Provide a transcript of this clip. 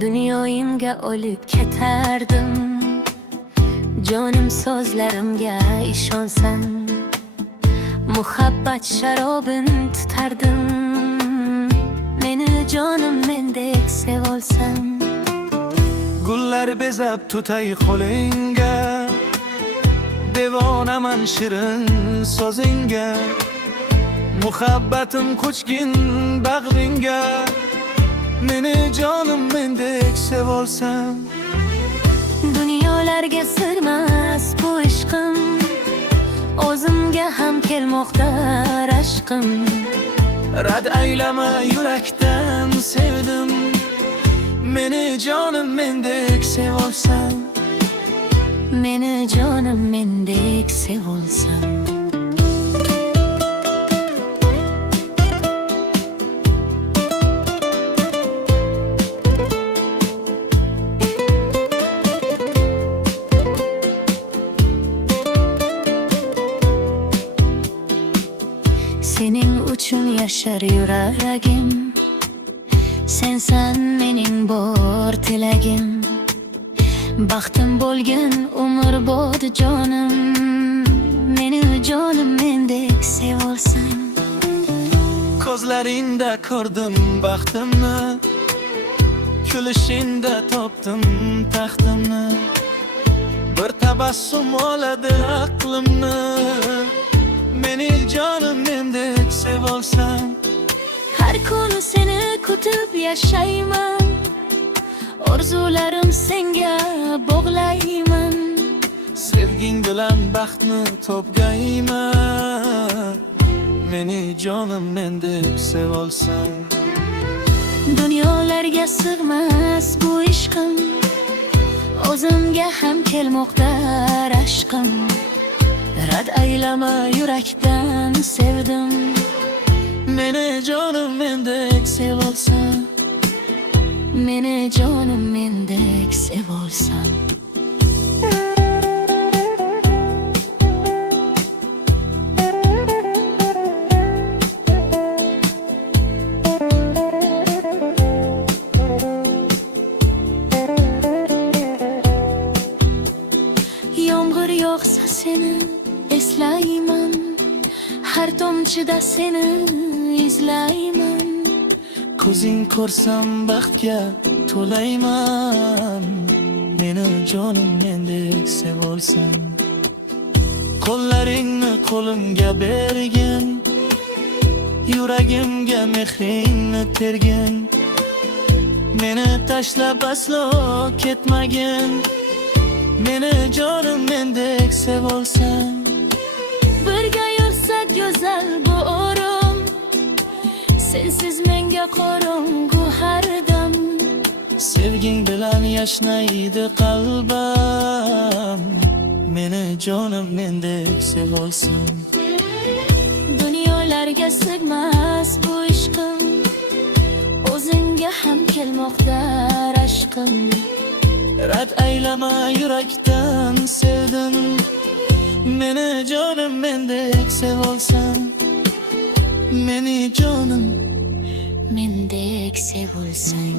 Dunyoyimga olib ketardim, jonim so'zlarimga ishonsan. Muhabbat sharobin tutardim, meni jonim mendek sevolsan. Gullar bezab tutay qo'lingga, devonaman shirin so'zingga. Muhabbatim ko'chgin bag'ringga, meni jonim mendek sevolsan. Dunyolarga sig'mas bu ishqim, o'zimga ham kelmoqda rashqim. Rad aylama yurakdan sevdim, meni jonim mendek sevolsan. Meni jonim mendek sevolsan. Sening uchun yashar yuragim, sensan mening bor tilagim. Baxtim bo'lgin umrbod jonim, meni jonim mendek sevolsan. Ko'zlaringda ko'rdim baxtimni, kulishingda topdim taxtimni. Bir tabassum oladi aqlimni, meni jonim mendek sevolsan. Har kuni seni kutib yashayman, orzularim senga bog'layman. Sevging bilan baxtni topgayman, meni jonim mendek sevolsan. Dunyolarga sig'mas bu ishqim, o'zimga ham kelmoqda rashqim. Rad aylama yurakdan sevdim, meni jonim mendek sevolsan. Meni jonim mendek sevolsan. Yomg'ir yog'sa seni eslayman, har tomchida seni izlayman. Ko'zing ko'rsam baxtga to'layman, meni jonim mendek sevolsan. Qo'llaringni qo'limga bergin, yuragimga mehringni tergin. Meni tashlab aslo ketmagin, meni jonim mendek sevolsan. Birga yursak go'zal bu o'rim, sensiz menga qorong'u har dam. Sevging bilan yashnaydi qalbim, meni jonim mendek sevolsan. Dunyolarga sig'mas bu ishqim, o'zimga ham kelmoqda rashqim. Rad aylama yurakdan sevdim, meni jonim mendek sevolsan. Meni jonim mendek sevolsan.